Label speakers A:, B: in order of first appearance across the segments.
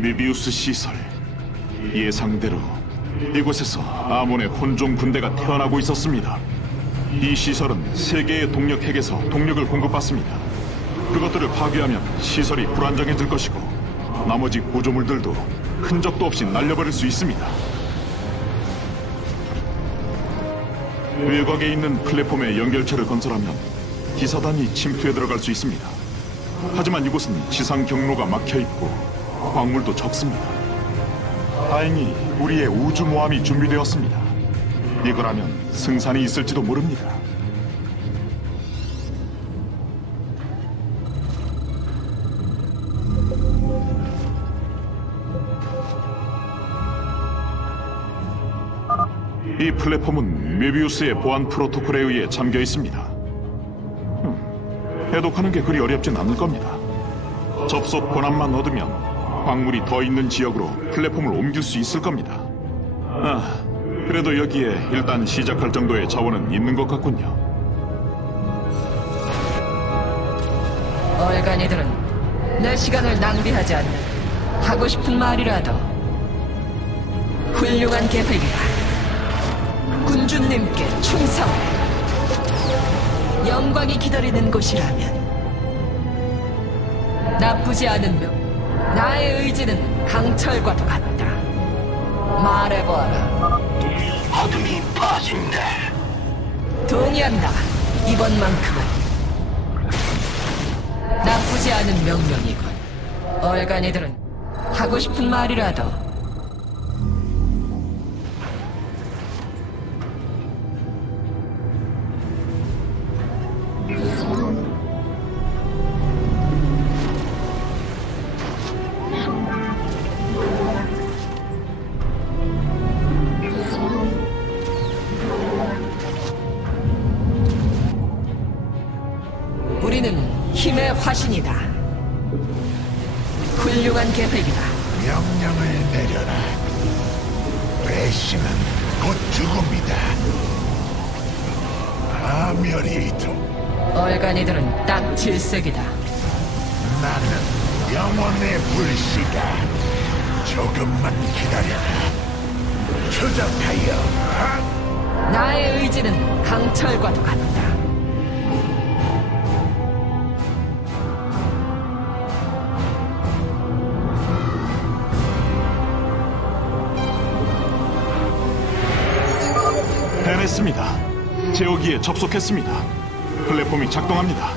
A: 메비우스 시설. 예상대로 이곳에서 아몬의 혼종 군대가 태어나고 있었습니다. 이 시설은 세 개의 동력 핵에서 동력을 공급받습니다. 그것들을 파괴하면 시설이 불안정해질 것이고 나머지 구조물들도 흔적도 없이 날려버릴 수 있습니다. 외곽에 있는 플랫폼에 연결체를 건설하면 기사단이 침투에 들어갈 수 있습니다. 하지만 이곳은 지상 경로가 막혀 있고 광물도 적습니다. 다행히 우리의 우주 모함이 준비되었습니다. 이거라면 승산이 있을지도 모릅니다. 이 플랫폼은 메비우스의 보안 프로토콜에 의해 잠겨 있습니다. 음, 해독하는 게 그리 어렵진 않을 겁니다. 접속 권한만 얻으면 광물이 더 있는 지역으로 플랫폼을 옮길 수 있을 겁니다. 아, 그래도 여기에 일단 시작할 정도의 자원은 있는 것 같군요.
B: 얼간이들은 내 시간을 낭비하지 않는 하고 싶은 말이라도 훌륭한 계획이다. 군주님께 충성. 영광이 기다리는 곳이라면 나쁘지 않은 명. 나의 의지는 강철과도 같다. 말해봐라.
C: 어둠이 퍼진다.
B: 동의한다. 이번만큼은 나쁘지 않은 명령이군. 얼간이들은 하고 싶은 말이라도 얼간이들은 딱 질색이다.
C: 나는 영원의 불씨다. 조금만 기다려라. 추적하여 하
B: 나의 의지는 강철과도 같다.
A: 해냈습니다. 제어기에 접속했습니다. 플랫폼이 작동합니다.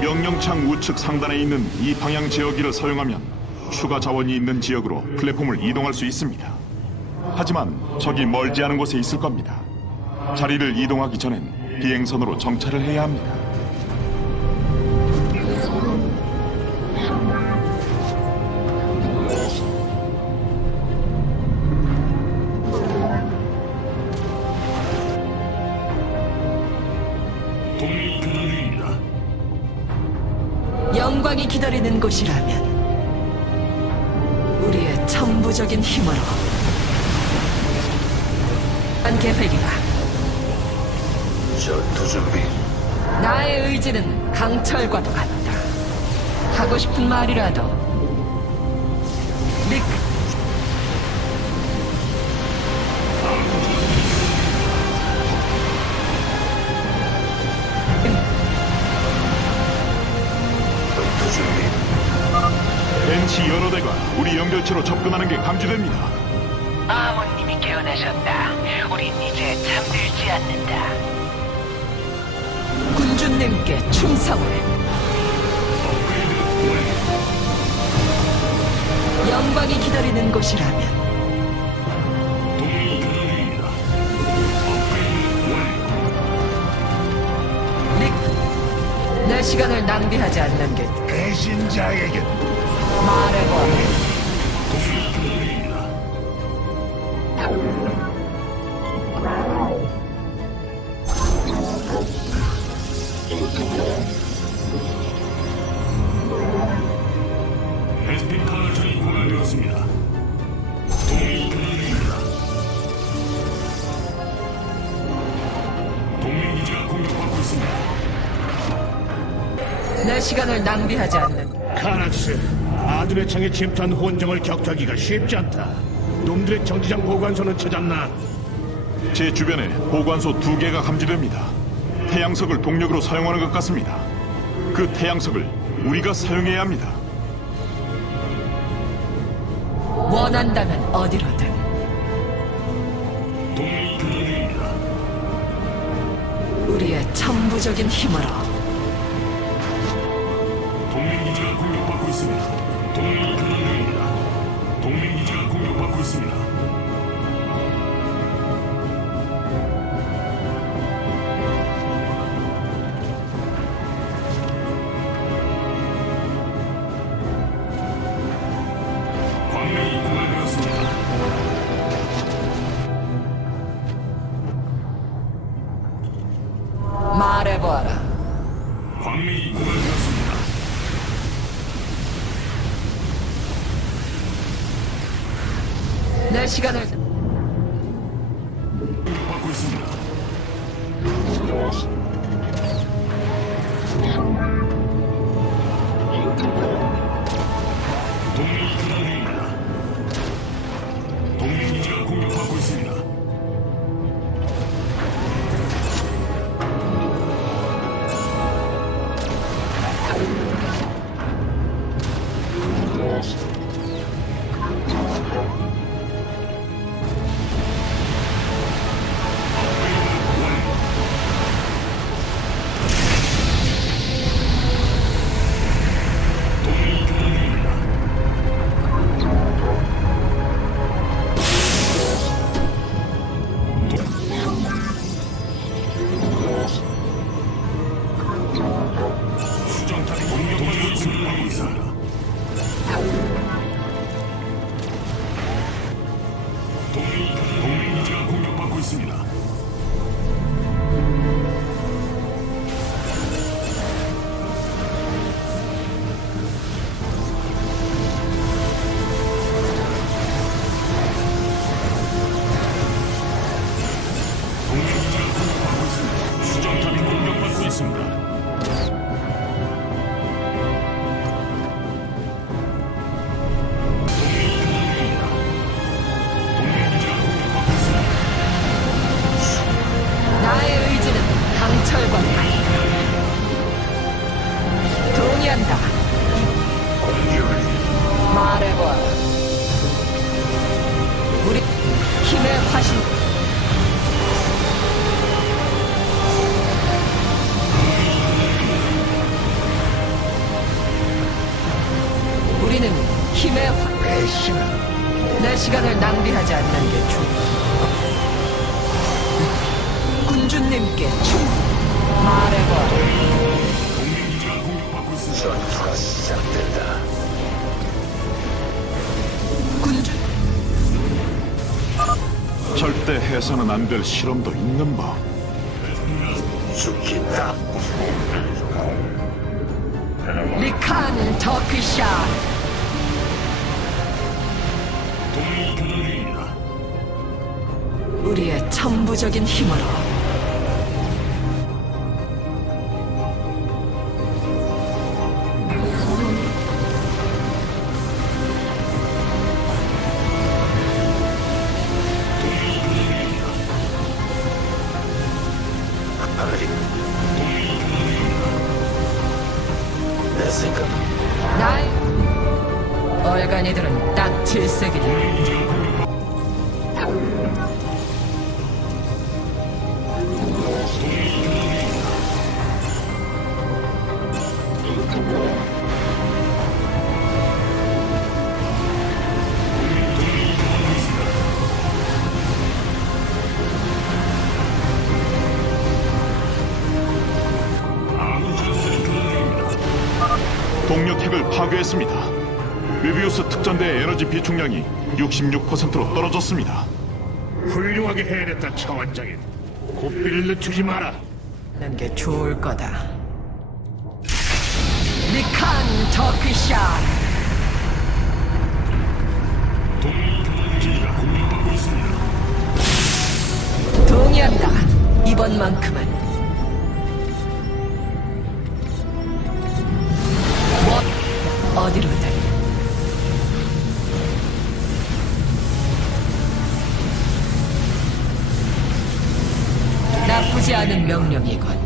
A: 명령창 우측 상단에 있는 이 방향 제어기를 사용하면 추가 자원이 있는 지역으로 플랫폼을 이동할 수 있습니다. 하지만 적이 멀지 않은 곳에 있을 겁니다. 자리를 이동하기 전엔 비행선으로 정찰을 해야 합니다.
B: 영광이 기다리는 곳이라면 우리의 천부적인 힘으로 한 계획이다.
C: 전투 준비.
B: 나의 의지는 강철과도 같다. 하고 싶은 말이라도
A: 우리 연결체로 접근하는 게 감지됩니다.
D: 아버님이 깨어나셨다. 우린 이제 잠들지 않는다.
B: 군주님께 충성을 영광이 기다리는 곳이라면 릭, 내 시간을 낭비하지 않는 게
C: 배신자에게
B: 말해봐. 시간을 낭비하지 않는
C: 카락스, 아들의 창에 침투한 혼종을 격퇴하기가 쉽지 않다. 놈들의 정지장 보관소는 찾았나?
A: 제 주변에 보관소 두 개가 감지됩니다. 태양석을 동력으로 사용하는 것 같습니다. 그 태양석을 우리가 사용해야 합니다.
B: 원한다면 어디로든.
E: 동맹이 교전 중입니다.
B: 우리의 천부적인 힘으로
E: 동맹 기지가 공격받고 있습니다. 동맹이 교전 중입니다. 동맹 기지가 공격받고 있습니다.
B: 시간을 군주님께 충 말해봐.
E: 동맹 기지가 공격받고 있습니다.
C: 전투가 시작된다.
B: 군주
A: 절대 해서는 안 될 실험도 있는 법.
C: 죽겠다.
B: 리칸 터크샷.
E: 동맹이 교전 중입니다.
B: 우리의 천부적인 힘으로
A: 파괴했습니다. 메비우스 특전대의 에너지 비축량이 66%로 떨어졌습니다.
C: 훌륭하게 해냈다 차원장인. 고삐를 늦추지 마라.
B: 하는 게 좋을 거다. 리칸
E: 있습니다.
B: 동의한다. 이번만큼은 어디로든. 나쁘지 않은 명령이군.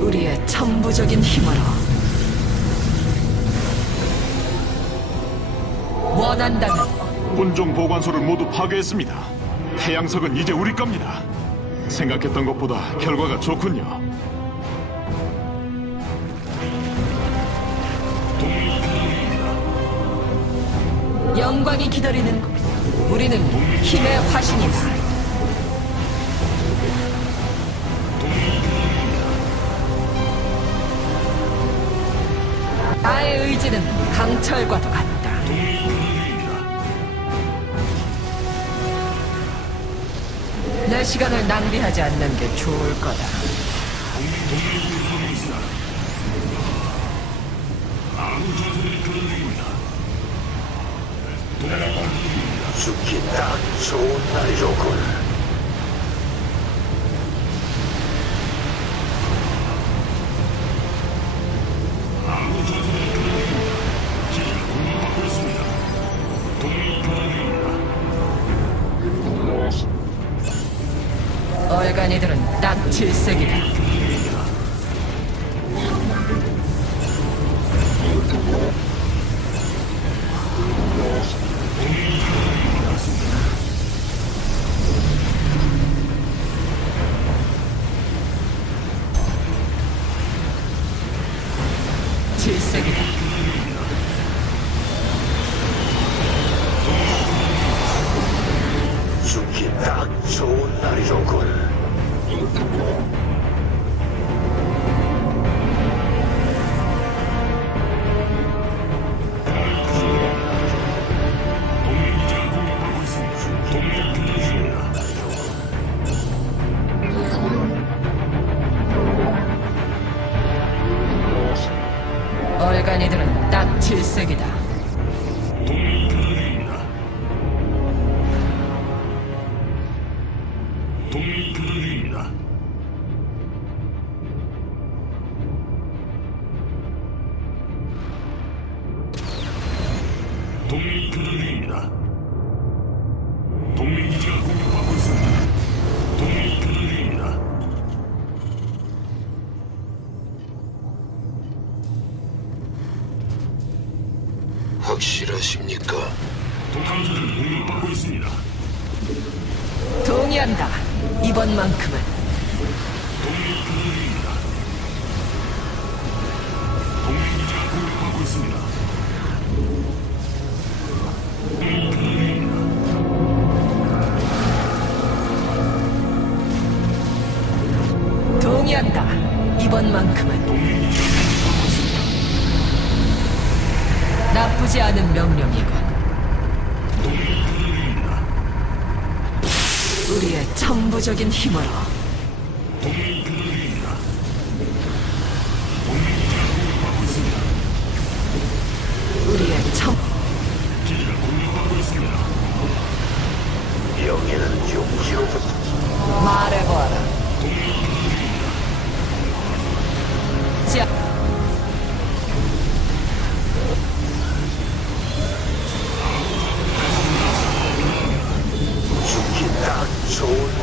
B: 우리의 천부적인 힘으로 원한다면
A: 분종 보관소를 모두 파괴했습니다. 태양석은 이제 우리 겁니다. 생각했던 것보다 결과가 좋군요.
B: 영광이 기다리는 곳. 우리는 힘의 화신이다. 나의 의지는 강철과도 같다. 내 시간을 낭비하지 않는 게 좋을 거다.
F: 죽기 딱 좋은 날이로군.
B: 얼간이들은 딱 질색이다.
F: 확실하십니까?
E: 독함선은 공격받고 있습니다.
B: 동의한다. 이번만큼은
E: 동맹이 교전 중입니다. 동맹 기지가 공격받고 있습니다. 중입니다.
B: 동의한다. 이번만큼은
E: 동맹 기지가
B: 나쁘지 않은 명령이군. 우리의 천부적인 힘으로. 우리의
E: 있습니다.
F: 여기는 용기로부터
B: 말해보아라. 자,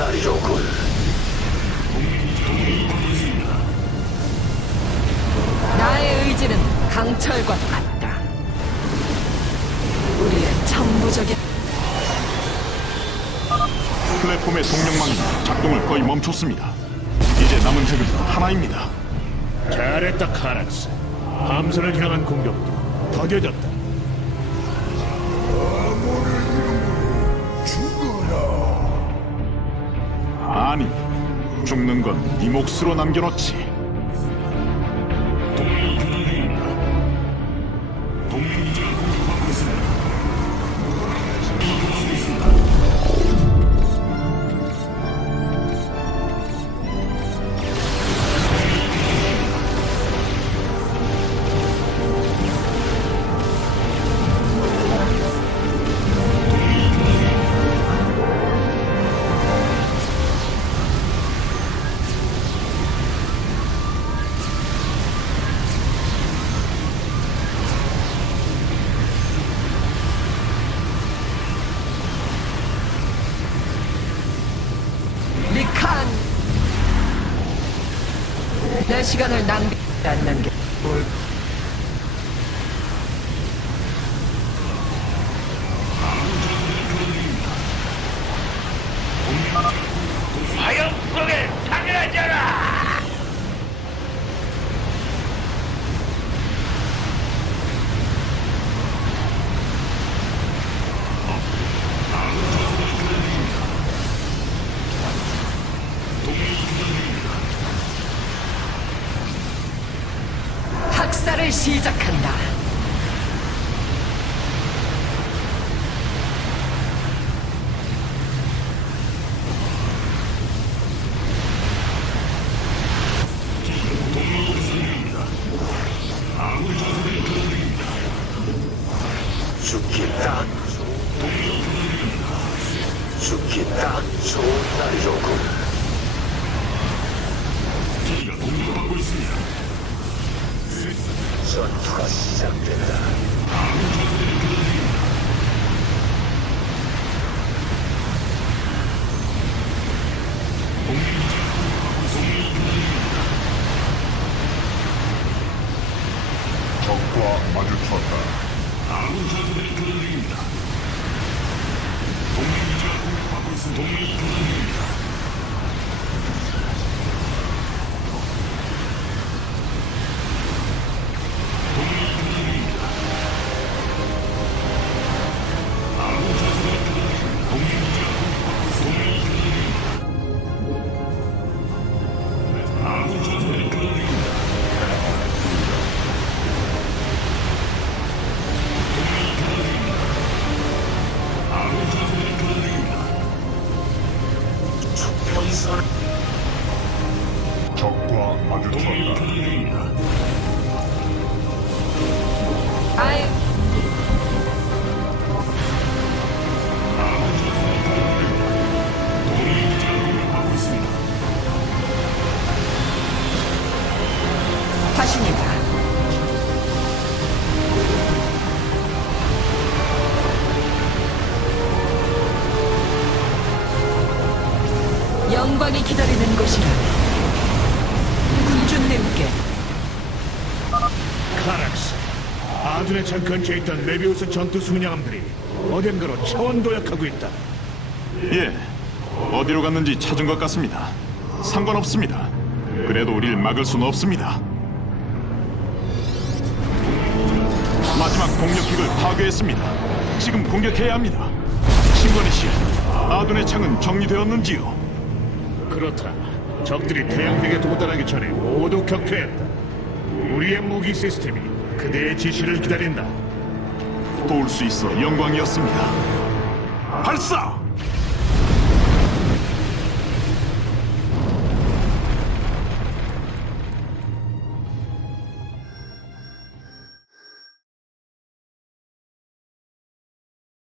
F: 날이로군.
B: 나의 의지는 강철과도 같다. 우리의 천부적인
A: 플랫폼의 동력망이 작동을 거의 멈췄습니다. 이제 남은 핵은 하나입니다.
C: 잘했다, 카락스. 함선을 향한 공격도 더뎌졌다.
A: 아니, 죽는 건 네 몫으로 남겨놓지.
B: 내 시간을 낭비하지 않는 게 옳.
C: 화염구역에 당연하잖아!
B: 학살을 시작한다.
E: 시작된다
B: 다십니다. 영광이 기다리는 곳이라면 군주님께
C: 카락스. 아둔의 창 근처에 있던 메비우스 전투 순양함들이 어딘가로 차원 도약하고 있다.
A: 예, 어디로 갔는지 찾은 것 같습니다. 상관없습니다. 그래도 우릴 막을 수는 없습니다. 마지막 공격킥을 파괴했습니다. 지금 공격해야 합니다. 신건희 씨, 아둔의 창은 정리되었는지요?
C: 그렇다. 적들이 태양색에 도달하기 전에 모두 격퇴했다. 우리의 무기 시스템이 그대의 지시를 기다린다.
A: 도울 수 있어 영광이었습니다. 발사!